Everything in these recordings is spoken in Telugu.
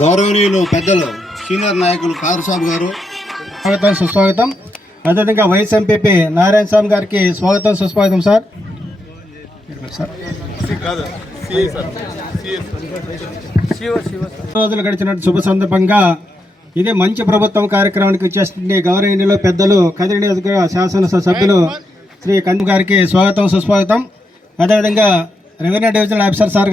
గౌరవనీయులు పెద్దలు సీనియర్ నాయకులు కారుసాబు గారు. స్వాగతం సుస్వాగతం. అదేవిధంగా వైఎస్ ఎంపీపీ నారాయణ స్వామి గారికి స్వాగతం సుస్వాగతం సార్. రోజులు గడిచిన శుభ సందర్భంగా ఇదే మంచి ప్రభుత్వం కార్యక్రమానికి వచ్చేస్తుంది. గౌరవనీయులు పెద్దలు కదిరి నియోజకవర్గ శాసనసభ సభ్యులు శ్రీ కందు గారికి స్వాగతం సుస్వాగతం. అదేవిధంగా రెవెన్యూ డివిజనల్ ఆఫీసర్ సార్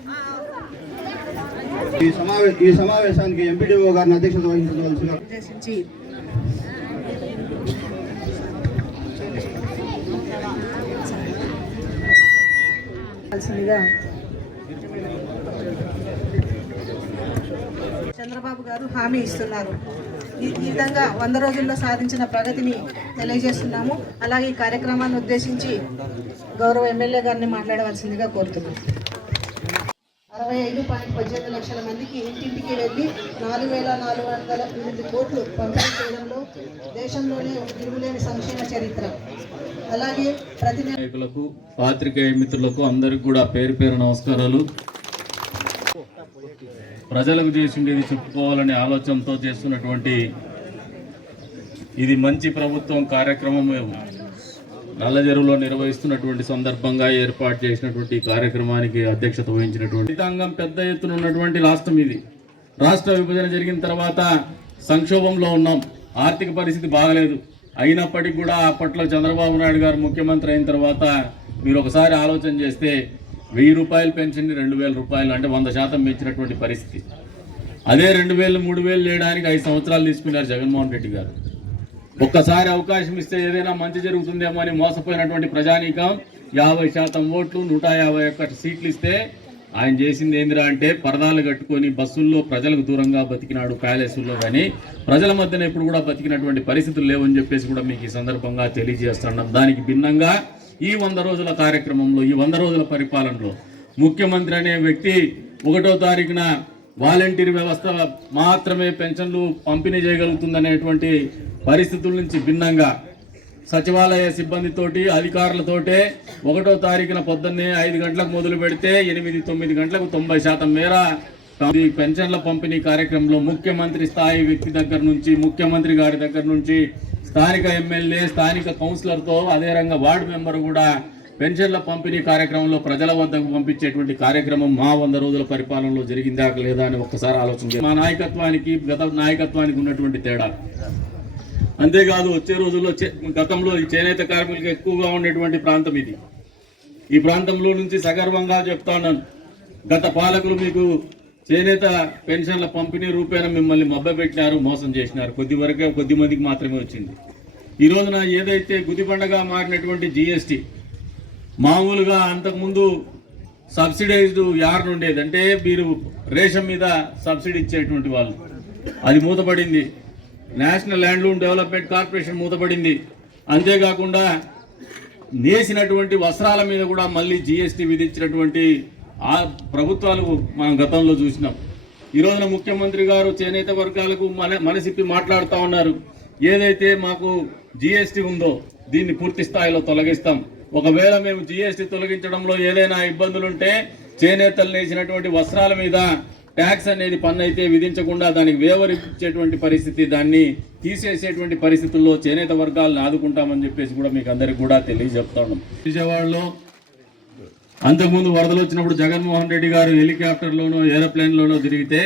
ఈ సమావేశ ఈ సమావేశానికి ఎంపీడీఓ గారిని అధ్యక్షత వహించవలసిగా చంద్రబాబు గారు హామీ ఇస్తున్నారు. ఈ ఈ విధంగా వంద రోజుల్లో సాధించిన ప్రగతిని తెలియజేస్తున్నాము. అలాగే ఈ కార్యక్రమాన్ని ఉద్దేశించి గౌరవ ఎమ్మెల్యే గారిని మాట్లాడవలసిందిగా కోరుతున్నాను అరవై ఐదు పాయింట్ పద్దెనిమిది లక్షల మందికి ఇంటింటికి వెళ్ళి నాలుగు వేల నాలుగు వందల ఎనిమిది కోట్లు పంపిణీ చేయడంలో దేశంలోనే ఒక తిరుగులేని సంక్షేమ చరిత్ర. అలాగే ప్రతి నాయకులకు పాత్రికేయ మిత్రులకు అందరికి కూడా పేరు పేరు నమస్కారాలు. ప్రజలకు చేసిండేది చెప్పుకోవాలనే ఆలోచనతో చేస్తున్నటువంటి ఇది మంచి ప్రభుత్వం కార్యక్రమం. నల్ల చెరువులో నిర్వహిస్తున్నటువంటి సందర్భంగా ఏర్పాటు చేసినటువంటి కార్యక్రమానికి అధ్యక్షత వహించినటువంటి రైతాంగం పెద్ద ఎత్తున ఉన్నటువంటి రాష్ట్రం ఇది. రాష్ట్ర విభజన జరిగిన తర్వాత సంక్షోభంలో ఉన్నాం. ఆర్థిక పరిస్థితి బాగలేదు. అయినప్పటికీ కూడా అప్పట్లో చంద్రబాబు నాయుడు గారు ముఖ్యమంత్రి అయిన తర్వాత మీరు ఒకసారి ఆలోచన చేస్తే వెయ్యి రూపాయలు పెన్షన్ని రెండు వేల రూపాయలు అంటే వంద శాతం పెంచినటువంటి పరిస్థితి. అదే రెండు వేలు మూడు వేలు లేయడానికి ఐదు సంవత్సరాలు తీసుకున్నారు జగన్మోహన్ రెడ్డి గారు. ఒక్కసారి అవకాశం ఇస్తే ఏదైనా మంచి జరుగుతుందేమో అని మోసపోయినటువంటి ప్రజానీకం యాభై శాతం ఓట్లు నూట యాభై ఒక్క సీట్లు ఇస్తే ఆయన చేసింది ఏందిరా అంటే పరదాలు కట్టుకొని బస్సుల్లో ప్రజలకు దూరంగా బతికినాడు ప్యాలెసుల్లో కానీ ప్రజల మధ్యన ఎప్పుడు కూడా బతికినటువంటి పరిస్థితులు లేవని చెప్పేసి కూడా మీకు ఈ సందర్భంగా తెలియజేస్తున్నాం దానికి భిన్నంగా ఈ వంద రోజుల కార్యక్రమంలో ఈ వంద రోజుల పరిపాలనలో ముఖ్యమంత్రి అనే వ్యక్తి ఒకటో తారీఖున వాలంటీర్ వ్యవస్థ మాత్రమే పెన్షన్లు పంపిణీ చేయగలుగుతుందనేటువంటి పరిస్థితుల నుంచి భిన్నంగా సచివాలయ సిబ్బందితోటి అధికారులతోటే ఒకటో తారీఖున పొద్దున్నే ఐదు గంటలకు మొదలు పెడితే ఎనిమిది తొమ్మిది గంటలకు తొంభై శాతం మేర ఈ పెన్షన్ల పంపిణీ కార్యక్రమంలో ముఖ్యమంత్రి స్థాయి వ్యక్తి దగ్గర నుంచి ముఖ్యమంత్రి గారి దగ్గర నుంచి స్థానిక ఎమ్మెల్యే స్థానిక కౌన్సిలర్తో అదే రంగా వార్డు మెంబర్ కూడా పెన్షన్ల పంపిణీ కార్యక్రమంలో ప్రజల వద్దకు పంపించేటువంటి కార్యక్రమం మా వంద రోజుల పరిపాలనలో జరిగిందా లేదా అని ఒక్కసారి ఆలోచన మా నాయకత్వానికి గత నాయకత్వానికి ఉన్నటువంటి తేడా. అంతేకాదు వచ్చే రోజుల్లో చే- గతంలో ఈ చేనేత కార్మికులకు ఎక్కువగా ఉండేటువంటి ప్రాంతం ఇది. ఈ ప్రాంతంలో నుంచి సగర్వంగా చెప్తా గత పాలకులు మీకు చేనేత పెన్షన్ల పంపిణీ రూపేణ మిమ్మల్ని మభ్యపెట్టినారు మోసం చేసినారు. కొద్ది వరకే కొద్ది మందికి మాత్రమే వచ్చింది. ఈ రోజున ఏదైతే గుదిబండగా మారినటువంటి జిఎస్టీ మామూలుగా అంతకుముందు సబ్సిడైజ్డ్ యార్న్ ఉండేది. అంటే మీరు రేషన్ మీద సబ్సిడీ ఇచ్చేటువంటి వాళ్ళు. అది మూతపడింది. నేషనల్ ల్యాండ్లూమ్ డెవలప్మెంట్ కార్పొరేషన్ మూతపడింది. అంతేకాకుండా నేసినటువంటి వస్త్రాల మీద కూడా మళ్ళీ జిఎస్టీ విధించినటువంటి ఆ ప్రభుత్వాలు మనం గతంలో చూసినాం. ఈ రోజున ముఖ్యమంత్రి గారు చేనేత వర్గాలకు మన మనసిప్పి మాట్లాడుతూ ఉన్నారు. ఏదైతే మాకు జిఎస్టీ ఉందో దీన్ని పూర్తి స్థాయిలో తొలగిస్తాం. ఒకవేళ మేము జిఎస్టీ తొలగించడంలో ఏదైనా ఇబ్బందులుంటే చేనేతలు నేసినటువంటి వస్త్రాల మీద ట్యాక్స్ అనేది పన్ను అయితే విధించకుండా దానికి వేవరించేటువంటి పరిస్థితి దాన్ని తీసేసేటువంటి పరిస్థితుల్లో చేనేత వర్గాలను ఆదుకుంటామని చెప్పేసి కూడా మీకు అందరికి కూడా తెలియజెప్తా ఉన్నాం. విజయవాడలో అంతకుముందు వరదలు వచ్చినప్పుడు జగన్మోహన్ రెడ్డి గారు హెలికాప్టర్లోనో ఏరోప్లేన్లోనో తిరిగితే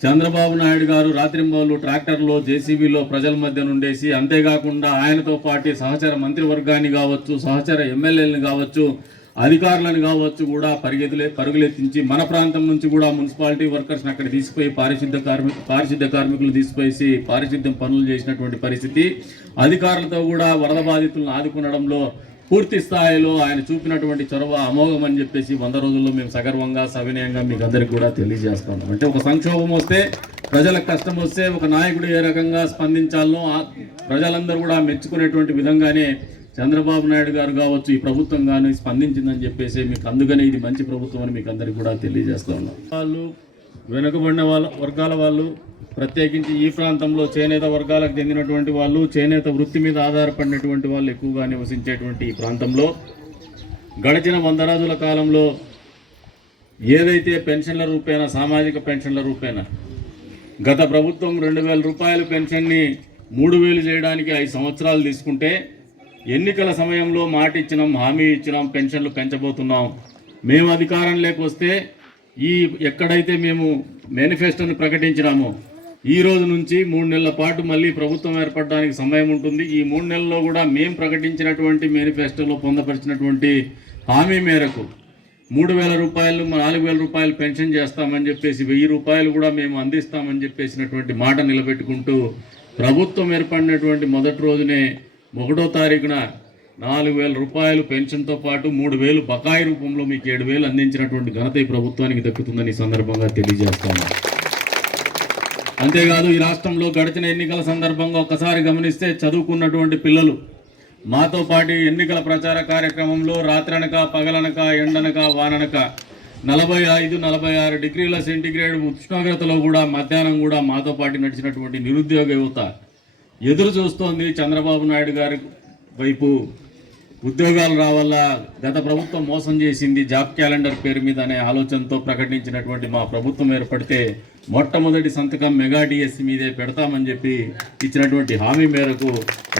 చంద్రబాబు నాయుడు గారు రాత్రింబలు ట్రాక్టర్లో జేసీబీలో ప్రజల మధ్య నుండేసి అంతేకాకుండా ఆయనతో పాటు సహచర మంత్రివర్గాన్ని కావచ్చు సహచర ఎమ్మెల్యేలను కావచ్చు అధికారులను కావచ్చు కూడా పరిగెతులే పరుగులెత్తించి మన ప్రాంతం నుంచి కూడా మున్సిపాలిటీ వర్కర్స్ని అక్కడ తీసుకుపోయి పారిశుద్ధ కార్మిక పారిశుద్ధ కార్మికులు తీసుకుపోయి పారిశుద్ధ్యం పనులు చేసినటువంటి పరిస్థితి. అధికారులతో కూడా వరద బాధితులను ఆదుకునడంలో పూర్తి స్థాయిలో ఆయన చూపినటువంటి చొరవ అమోఘం అని చెప్పేసి వంద రోజుల్లో మేము సగర్వంగా సవినయంగా మీకు అందరికి కూడా తెలియజేస్తాం అంటే ఒక సంక్షోభం వస్తే ప్రజలకు కష్టం వస్తే ఒక నాయకుడు ఏ రకంగా స్పందించాలనో ప్రజలందరూ కూడా మెచ్చుకునేటువంటి విధంగానే చంద్రబాబు నాయుడు గారు కావచ్చు ఈ ప్రభుత్వం కానీ స్పందించిందని చెప్పేసి మీకు అందుకనే ఇది మంచి ప్రభుత్వం అని మీకు అందరికి కూడా తెలియజేస్తా ఉన్నాం. వాళ్ళు వెనుకబడిన వాళ్ళ వర్గాల వాళ్ళు ప్రత్యేకించి ఈ ప్రాంతంలో చేనేత వర్గాలకు చెందినటువంటి వాళ్ళు చేనేత వృత్తి మీద ఆధారపడినటువంటి వాళ్ళు ఎక్కువగా నివసించేటువంటి ఈ ప్రాంతంలో గడిచిన వంద రోజుల కాలంలో ఏదైతే పెన్షన్ల రూపేణ సామాజిక పెన్షన్ల రూపేణ గత ప్రభుత్వం రెండు వేల రూపాయల పెన్షన్ని మూడు వేలు చేయడానికి ఐదు సంవత్సరాలు తీసుకుంటే ఎన్నికల సమయంలో మాట ఇచ్చినాం హామీ ఇచ్చినాం పెన్షన్లు పెంచబోతున్నాం. మేము అధికారం లేకొస్తే ఈ ఎక్కడైతే మేము మేనిఫెస్టోను ప్రకటించినామో ఈ రోజు నుంచి మూడు నెలల పాటు మళ్ళీ ప్రభుత్వం ఏర్పడడానికి సమయం ఉంటుంది. ఈ మూడు నెలల్లో కూడా మేము ప్రకటించినటువంటి మేనిఫెస్టోలో పొందపరిచినటువంటి హామీ మేరకు మూడు వేల రూపాయలు నాలుగు వేల రూపాయలు పెన్షన్ చేస్తామని చెప్పేసి వెయ్యి రూపాయలు కూడా మేము అందిస్తామని చెప్పేసినటువంటి మాట నిలబెట్టుకుంటూ ప్రభుత్వం ఏర్పడినటువంటి మొదటి రోజునే ఒకటో తారీఖున నాలుగు వేల రూపాయలు పెన్షన్తో పాటు మూడు వేలు బకాయి రూపంలో మీకు ఏడు వేలు అందించినటువంటి ఘనత ఈ ప్రభుత్వానికి దక్కుతుందని ఈ సందర్భంగా తెలియజేస్తాను. అంతేకాదు ఈ రాష్ట్రంలో గడిచిన ఎన్నికల సందర్భంగా ఒక్కసారి గమనిస్తే చదువుకున్నటువంటి పిల్లలు మాతో పాటు ఎన్నికల ప్రచార కార్యక్రమంలో రాత్రనక పగలనక ఎండనక వాననక నలభై ఐదు నలభై ఆరు డిగ్రీల సెంటిగ్రేడ్ ఉష్ణోగ్రతలో కూడా మధ్యాహ్నం కూడా మాతో పాటు నడిచినటువంటి నిరుద్యోగ యువత ఎదురు చూస్తోంది చంద్రబాబు నాయుడు గారి వైపు. ఉద్యోగాలు రావాలా? గత ప్రభుత్వం మోసం చేసింది జాబ్ క్యాలెండర్ పేరు మీద అనే ఆలోచనతో ప్రకటించినటువంటి మా ప్రభుత్వం ఏర్పడితే మొట్టమొదటి సంతకం మెగా డిఎస్సి మీదే పెడతామని చెప్పి ఇచ్చినటువంటి హామీ మేరకు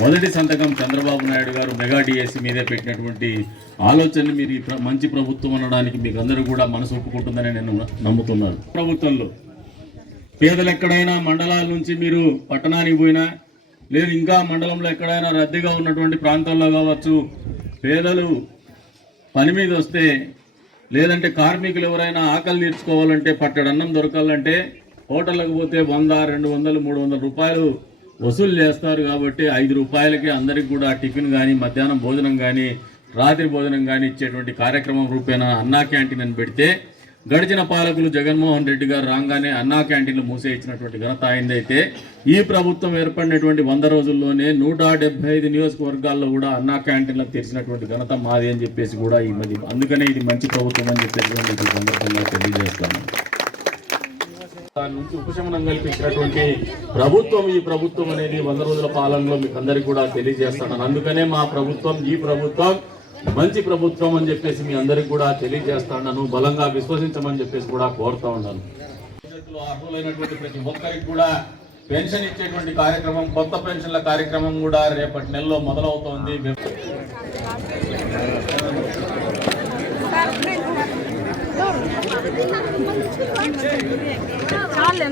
మొదటి సంతకం చంద్రబాబు నాయుడు గారు మెగా డిఎస్సి మీదే పెట్టినటువంటి ఆలోచనని మీరు ప్ర- మంచి ప్రభుత్వం అనడానికి మీకు అందరూ కూడా మనసు ఒప్పుకుంటుందని నేను నమ్ముతున్నాను. ప్రభుత్వంలో పేదలు ఎక్కడైనా మండలాల నుంచి మీరు పట్టణానికి పోయినా లేదు ఇంకా మండలంలో ఎక్కడైనా రద్దీగా ఉన్నటువంటి ప్రాంతాల్లో కావచ్చు పేదలు పని మీద వస్తే లేదంటే కార్మికులు ఎవరైనా ఆకలి తీర్చుకోవాలంటే పట్టడు అన్నం దొరకాలంటే హోటళ్ళకు పోతే వంద రెండు వందలు మూడు వందల రూపాయలు వసూలు చేస్తారు కాబట్టి ఐదు రూపాయలకి అందరికి కూడా టిఫిన్ కానీ మధ్యాహ్నం భోజనం కానీ రాత్రి భోజనం కానీ ఇచ్చేటువంటి కార్యక్రమం రూపేణా అన్నా క్యాంటీన్ అని పెడితే గడిచిన పాలకులు జగన్మోహన్ రెడ్డి గారు రాగానే అన్నా క్యాంటీన్లు మూసేయించినటువంటి ఘనత అయిందైతే ఈ ప్రభుత్వం ఏర్పడినటువంటి వంద రోజుల్లోనే నూట డెబ్బై ఐదు నియోజకవర్గాల్లో కూడా అన్నా క్యాంటీన్లకు తెరిచినటువంటి ఘనత మాది అని చెప్పేసి కూడా ఈ మధ్య అందుకనే ఇది మంచి ప్రభుత్వం అని చెప్పేసి ఈ సందర్భంగా తెలియజేస్తాను దాని నుంచి ఉపశమనం కల్పించినటువంటి ప్రభుత్వం ఈ ప్రభుత్వం అనేది వంద రోజుల పాలనలో మీకు అందరికీ కూడా తెలియజేస్తాను. అందుకనే మా ప్రభుత్వం ఈ ప్రభుత్వం మంచి ప్రభుత్వం అని చెప్పేసి మీ అందరికి కూడా తెలియజేస్తాను బలంగా విశ్వసించమని చెప్పేసి కూడా కోరుతా ఉన్నాను. అర్హులైనటువంటి ప్రతి ఒక్కరికి కూడా పెన్షన్ ఇచ్చేటువంటి కార్యక్రమం కొత్త పెన్షన్ల కార్యక్రమం కూడా రేపటి నెలలో మొదలవుతోంది. చాలు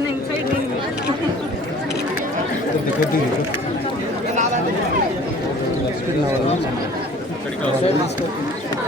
ఇక్కడికి